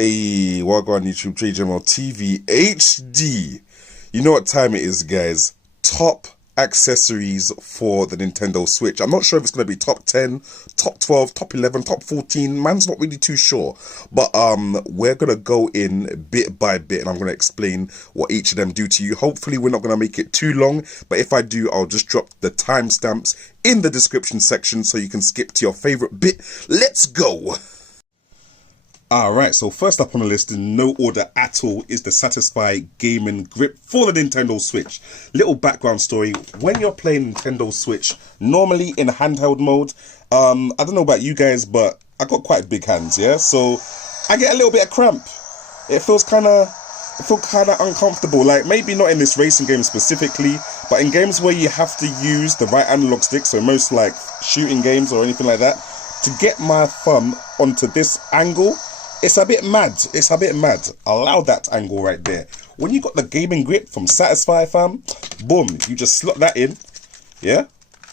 Hey, welcome on YouTube, Jamo TV HD. You know what time it is, guys. Top accessories for the Nintendo Switch. I'm not sure if it's going to be top 10, top 12, top 11, top 14. Man's not really too sure. But we're going to go in bit by bit and I'm going to explain what each of them do to you. Hopefully we're not going to make it too long. But if I do, I'll just drop the timestamps in the description section so you can skip to your favorite bit. Let's go. Alright, so first up on the list in no order at all is the Satisfy Gaming Grip for the Nintendo Switch. Little background story, when you're playing Nintendo Switch, normally in handheld mode, I don't know about you guys, but I got quite big hands, yeah? So I get a little bit of cramp. It feels kind of uncomfortable, like maybe not in this racing game specifically, but in games where you have to use the right analog stick, so most like shooting games or anything like that, to get my thumb onto this angle, it's a bit mad. It's a bit mad. Allow that angle right there. When you got the gaming grip from Satisfy, fam, boom, you just slot that in, yeah,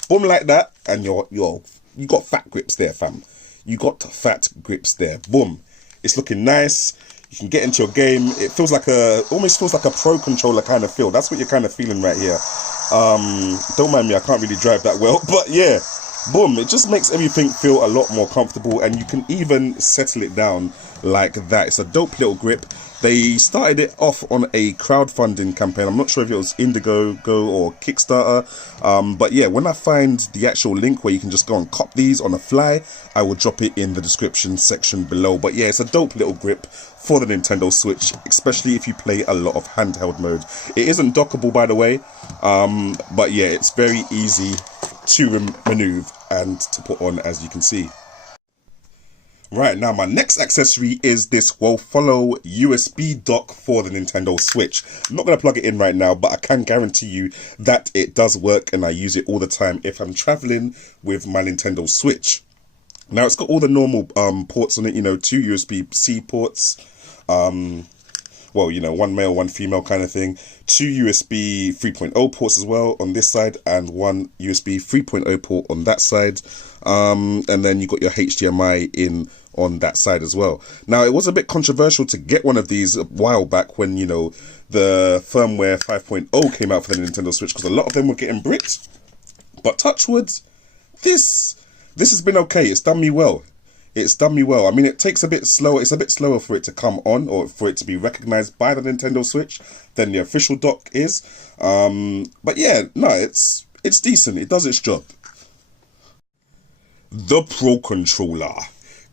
boom like that, and you got fat grips there, fam. You got fat grips there. Boom. It's looking nice. You can get into your game. It feels like almost feels like a pro controller kind of feel. That's what you're kind of feeling right here. Don't mind me, I can't really drive that well, but yeah. Boom, it just makes everything feel a lot more comfortable, and you can even settle it down like that. It's a dope little grip. They started it off on a crowdfunding campaign. I'm not sure if it was Indiegogo or Kickstarter, but yeah, when I find the actual link where you can just go and cop these on the fly, I will drop it in the description section below. But yeah, it's a dope little grip for the Nintendo Switch, especially if you play a lot of handheld mode. It isn't dockable, by the way, but yeah, it's very easy to maneuver and to put on, as you can see. Right, now my next accessory is this Wofolo USB dock for the Nintendo Switch. I'm not going to plug it in right now, but I can guarantee you that it does work, and I use it all the time if I'm traveling with my Nintendo Switch. Now it's got all the normal ports on it, you know, 2 USB-C ports, well, you know, one male, one female kind of thing. 2 USB 3.0 ports as well on this side, and 1 USB 3.0 port on that side. And then you got your HDMI in on that side as well. Now, it was a bit controversial to get one of these a while back when, you know, the firmware 5.0 came out for the Nintendo Switch, because a lot of them were getting bricked. But touch wood, this has been okay. It's done me well. It's done me well. I mean, it takes a bit slower. It's a bit slower for it to come on, or for it to be recognized by the Nintendo Switch than the official dock is. But yeah, no, it's decent. It does its job. The Pro Controller.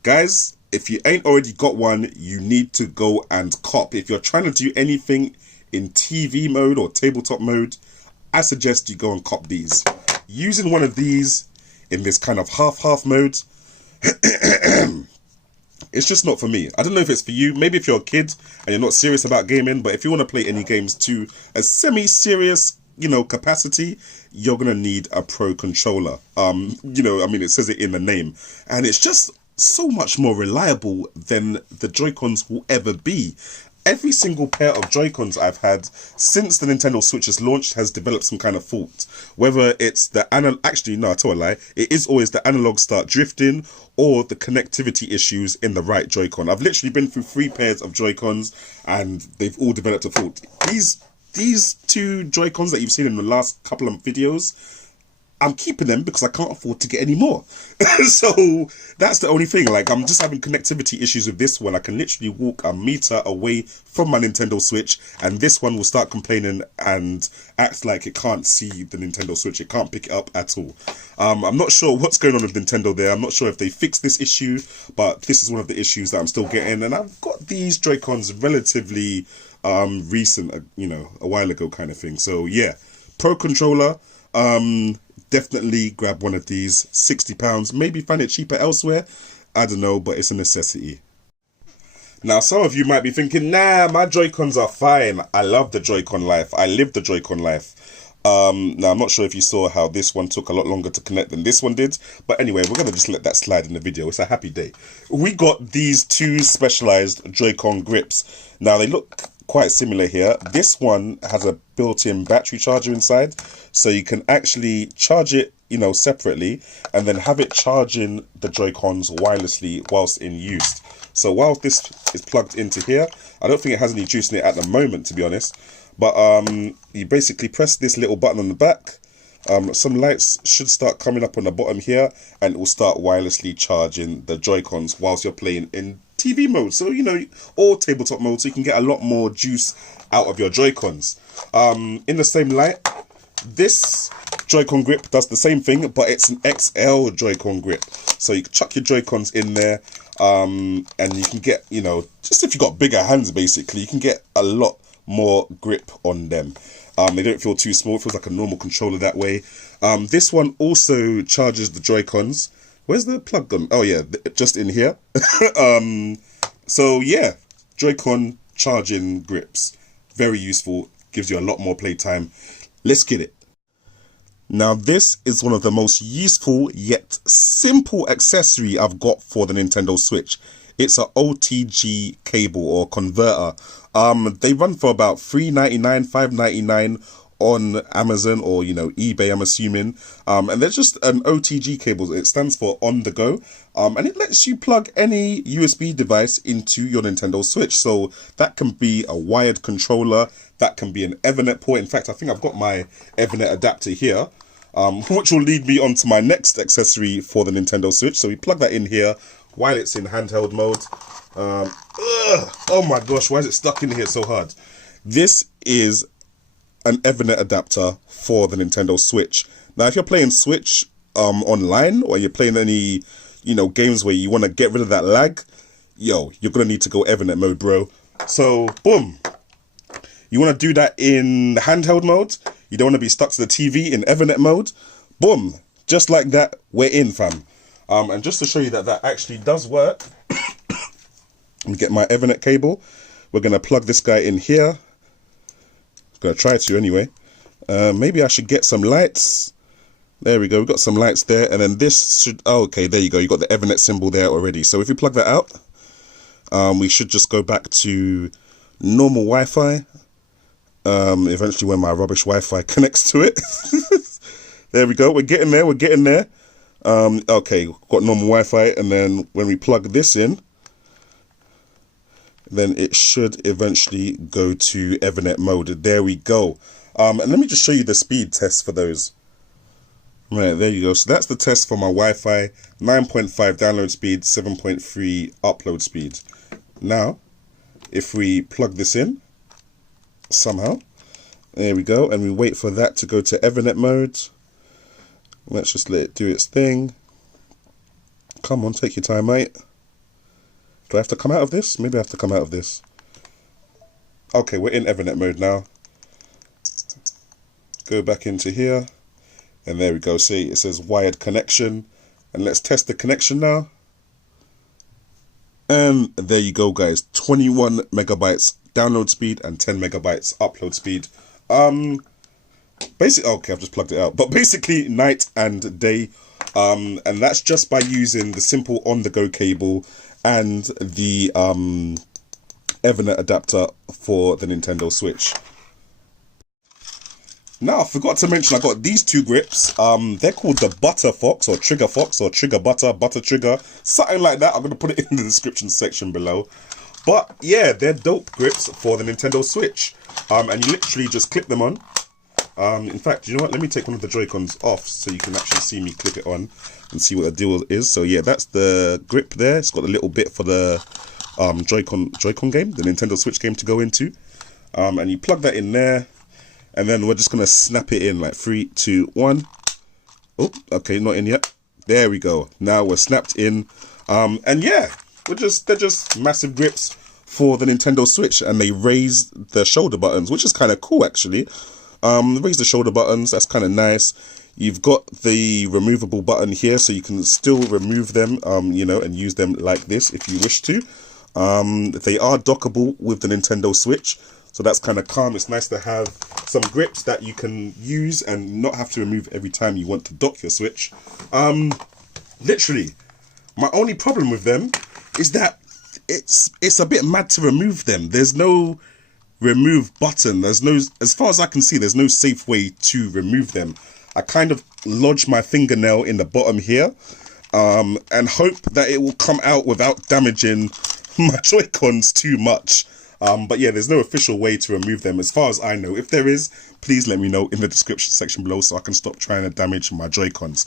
Guys, if you ain't already got one, you need to go and cop. If you're trying to do anything in TV mode or tabletop mode, I suggest you go and cop these. Using one of these in this kind of half-half mode, it's just not for me. I don't know if it's for you. Maybe if you're a kid and you're not serious about gaming, but if you want to play any games to a semi-serious, you know, capacity, you're gonna need a Pro Controller. You know, I mean, it says it in the name, and it's just so much more reliable than the Joy-Cons will ever be. Every single pair of Joy-Cons I've had since the Nintendo Switch has launched has developed some kind of fault. Whether it's the actually, no, I told a lie. It is always the analog start drifting or the connectivity issues in the right Joy-Con. I've literally been through 3 pairs of Joy-Cons and they've all developed a fault. These 2 Joy-Cons that you've seen in the last couple of videos, I'm keeping them because I can't afford to get any more. So that's the only thing. Like, I'm just having connectivity issues with this one. I can literally walk a meter away from my Nintendo Switch, and this one will start complaining and acts like it can't see the Nintendo Switch. It can't pick it up at all. I'm not sure what's going on with Nintendo there. I'm not sure if they fixed this issue, but this is one of the issues that I'm still getting. And I've got these Joy-Cons relatively recent, you know, a while ago kind of thing. So yeah, Pro Controller, definitely grab one of these. £60, maybe find it cheaper elsewhere, I don't know, but it's a necessity. Now, some of you might be thinking, nah, my Joy-Cons are fine. I love the Joy-Con life. I live the Joy-Con life. Now, I'm not sure if you saw how this one took a lot longer to connect than this one did, but anyway, we're going to just let that slide in the video. It's a happy day. We got these 2 specialized Joy-Con grips. Now, they look quite similar here. This one has a built-in battery charger inside, so you can actually charge it, you know, separately, and then have it charging the Joy-Cons wirelessly whilst in use. So while this is plugged into here, I don't think it has any juice in it at the moment, to be honest. But you basically press this little button on the back. Some lights should start coming up on the bottom here, and it will start wirelessly charging the Joy-Cons whilst you're playing in TV mode. So, you know, or tabletop mode, so you can get a lot more juice out of your Joy-Cons. In the same light, this Joy-Con grip does the same thing, but it's an XL Joy-Con grip. So you can chuck your Joy-Cons in there, and you can get, you know, just if you've got bigger hands, basically, you can get a lot more grip on them. They don't feel too small. It feels like a normal controller that way. This one also charges the Joy-Cons. Where's the plug gone? Oh yeah, just in here. So yeah, Joy-Con charging grips. Very useful. Gives you a lot more playtime. Let's get it. Now this is one of the most useful yet simple accessory I've got for the Nintendo Switch. It's an OTG cable or converter. They run for about $3.99, $5.99 on Amazon or, you know, eBay, I'm assuming. And they're just an OTG cable. It stands for on the go. And it lets you plug any USB device into your Nintendo Switch. So that can be a wired controller. That can be an Ethernet port. In fact, I think I've got my Ethernet adapter here, which will lead me on to my next accessory for the Nintendo Switch. So we plug that in here while it's in handheld mode. Oh my gosh, why is it stuck in here so hard? This is an Ethernet adapter for the Nintendo Switch. Now, if you're playing Switch online, or you're playing any, you know, games where you want to get rid of that lag, yo, you're going to need to go Ethernet mode, bro. So, boom. You want to do that in handheld mode. You don't want to be stuck to the TV in Ethernet mode. Boom. Just like that, we're in, fam. And just to show you that that actually does work, let me get my Ethernet cable. We're going to plug this guy in here. I'm going to try to anyway. Maybe I should get some lights. There we go. We've got some lights there. And then this should... Oh, okay, there you go. You got the Ethernet symbol there already. So if we plug that out, we should just go back to normal Wi-Fi. Eventually when my rubbish Wi-Fi connects to it. There we go. We're getting there. We're getting there. Okay, got normal Wi-Fi. And then when we plug this in, then it should eventually go to Ethernet mode. There we go. And let me just show you the speed test for those. Right, there you go. So that's the test for my Wi-Fi. 9.5 download speed, 7.3 upload speed. Now, if we plug this in, somehow, there we go, and we wait for that to go to Ethernet mode. Let's just let it do its thing. Come on, take your time, mate. Do I have to come out of this? Maybe I have to come out of this. Okay, we're in Ethernet mode now. Go back into here. And there we go. See, it says wired connection. And let's test the connection now. And there you go, guys. 21 megabytes download speed and 10 megabytes upload speed. Basically, okay, I've just plugged it out. But basically, night and day. And that's just by using the simple on-the-go cable and the Ethernet adapter for the Nintendo Switch. Now, I forgot to mention I got these two grips. They're called the Butter Fox or Trigger Fox or Trigger Butter, Butter Trigger, something like that. I'm going to put it in the description section below. But yeah, they're dope grips for the Nintendo Switch. And you literally just clip them on. In fact, you know what? Let me take one of the Joy-Cons off so you can actually see me clip it on and see what the deal is. So yeah, that's the grip there. It's got a little bit for the Joy-Con game, the Nintendo Switch game to go into. And you plug that in there, and then we're just gonna snap it in like 3, 2, 1. Oh, okay, not in yet. There we go. Now we're snapped in. And yeah, they're just massive grips for the Nintendo Switch, and they raise the shoulder buttons, which is kind of cool actually. Raise the shoulder buttons, that's kind of nice. You've got the removable button here, so you can still remove them, you know, and use them like this if you wish to. They are dockable with the Nintendo Switch, so that's kind of calm. It's nice to have some grips that you can use and not have to remove every time you want to dock your Switch. Literally, my only problem with them is that it's a bit mad to remove them. There's no remove button. There's no, as far as I can see, there's no safe way to remove them. I kind of lodge my fingernail in the bottom here, and hope that it will come out without damaging my Joy-Cons too much. But yeah, there's no official way to remove them as far as I know. If there is, please let me know in the description section below so I can stop trying to damage my Joy-Cons.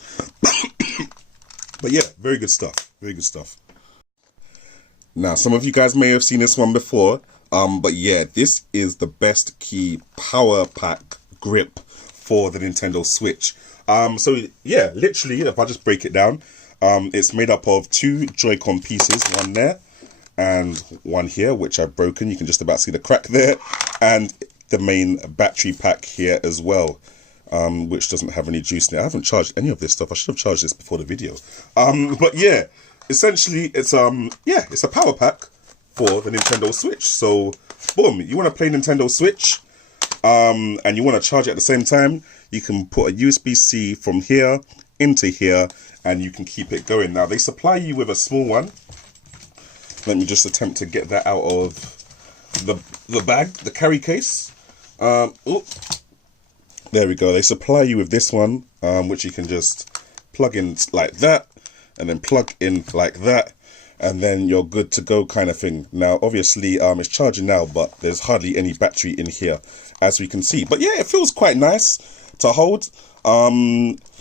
But yeah, very good stuff. Very good stuff. Now, some of you guys may have seen this one before. But yeah, this is the best key power pack grip for the Nintendo Switch. So yeah, literally, if I just break it down, it's made up of 2 Joy-Con pieces, one there and one here, which I've broken. You can just about see the crack there, and the main battery pack here as well, which doesn't have any juice in it. I haven't charged any of this stuff. I should have charged this before the video. But yeah, essentially it's it's a power pack for the Nintendo Switch. So boom, you want to play Nintendo Switch and you want to charge it at the same time, you can put a USB-C from here into here and you can keep it going. Now they supply you with a small one. Let me just attempt to get that out of the bag, the carry case. Oh, there we go. They supply you with this one, which you can just plug in like that, and then plug in like that, and then you're good to go kind of thing. Now, obviously, it's charging now, but there's hardly any battery in here, as we can see. But yeah, it feels quite nice to hold.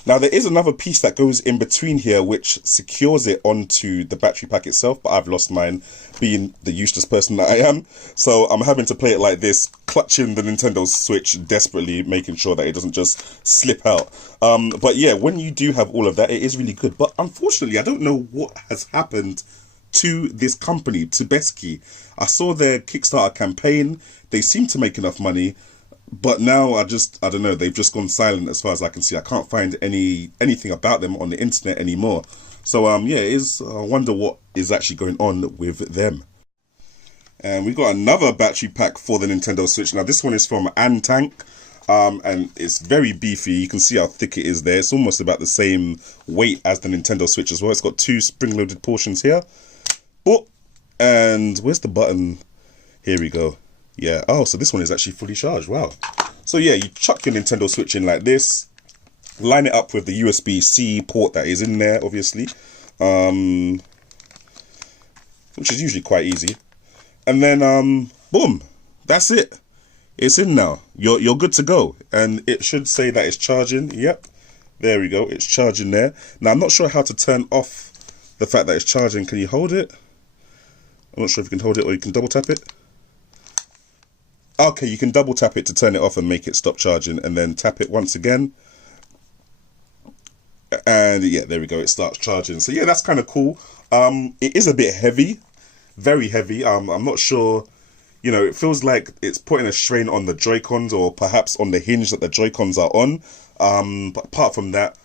Now, there is another piece that goes in between here, which secures it onto the battery pack itself, but I've lost mine, being the useless person that I am. So I'm having to play it like this, clutching the Nintendo Switch desperately, making sure that it doesn't just slip out. But yeah, when you do have all of that, it is really good. But unfortunately, I don't know what has happened to this company, to Beskey. I saw their Kickstarter campaign. They seem to make enough money. But now I don't know, they've just gone silent as far as I can see. I can't find anything about them on the internet anymore. So yeah, I wonder what is actually going on with them. And we've got another battery pack for the Nintendo Switch. Now this one is from Antank, and it's very beefy. You can see how thick it is there. It's almost about the same weight as the Nintendo Switch as well. It's got 2 spring-loaded portions here. Oh, and where's the button? Here we go. Yeah, oh, so this one is actually fully charged. Wow. So yeah, you chuck your Nintendo Switch in like this, line it up with the USB-C port that is in there, obviously, which is usually quite easy. And then, boom, that's it. It's in now. You're good to go. And it should say that it's charging. Yep, there we go. It's charging there. Now, I'm not sure how to turn off the fact that it's charging. Can you hold it? I'm not sure if you can hold it or you can double tap it. Okay, you can double tap it to turn it off and make it stop charging, and then tap it once again. And yeah, there we go, it starts charging. So yeah, that's kind of cool. It is a bit heavy, very heavy. I'm not sure, you know, it feels like it's putting a strain on the Joy-Cons or perhaps on the hinge that the Joy-Cons are on. But apart from that,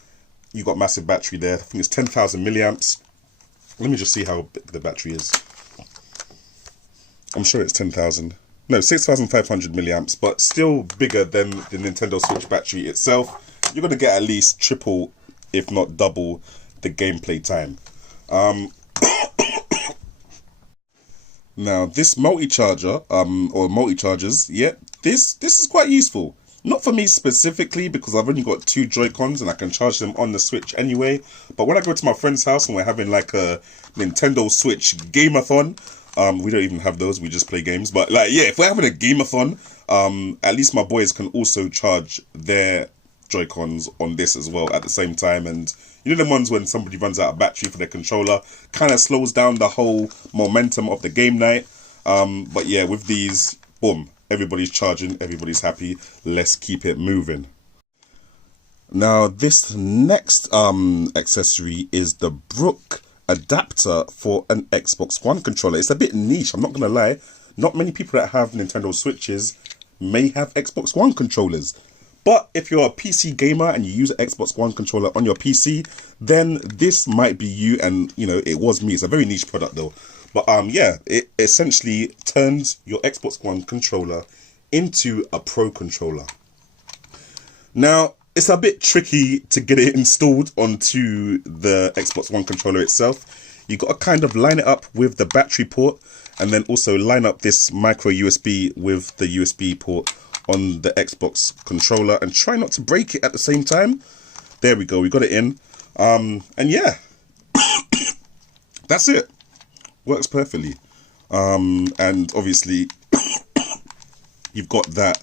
you've got massive battery there. I think it's 10,000 milliamps. Let me just see how big the battery is. I'm sure it's 10,000. No, 6,500 milliamps, but still bigger than the Nintendo Switch battery itself. You're going to get at least triple, if not double, the gameplay time. Now, this multi-charger, or multi-chargers, yeah, this is quite useful. Not for me specifically, because I've only got 2 Joy-Cons and I can charge them on the Switch anyway. But when I go to my friend's house and we're having like a Nintendo Switch game-a-thon, we don't even have those, we just play games. But like, yeah, if we're having a game-a-thon, at least my boys can also charge their Joy-Cons on this as well at the same time. And you know the ones when somebody runs out of battery for their controller, kind of slows down the whole momentum of the game night. But yeah, with these, boom, everybody's charging, everybody's happy. Let's keep it moving. Now, this next accessory is the Brook adapter for an Xbox One controller. It's a bit niche, I'm not gonna lie. Not many people that have Nintendo Switches may have Xbox One controllers. But if you're a PC gamer and you use an Xbox One controller on your PC, then this might be you, and you know, it was me. It's a very niche product though. But yeah, it essentially turns your Xbox One controller into a Pro controller. Now, it's a bit tricky to get it installed onto the Xbox One controller itself. You got to kind of line it up with the battery port, and then also line up this micro USB with the USB port on the Xbox controller, and try not to break it at the same time. There we go, we got it in. And yeah, that's it. Works perfectly. And obviously you've got that,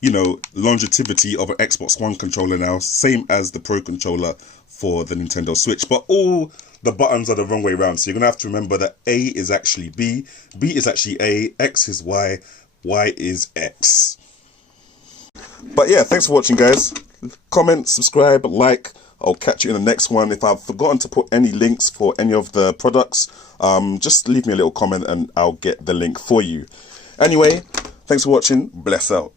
you know, longevity of an Xbox One controller now, same as the Pro controller for the Nintendo Switch, but all the buttons are the wrong way around. So you're gonna have to remember that A is actually B, B is actually A, X is Y, Y is X. But yeah, thanks for watching, guys. Comment, subscribe, like. I'll catch you in the next one. If I've forgotten to put any links for any of the products, just leave me a little comment and I'll get the link for you. Anyway, thanks for watching. Bless out.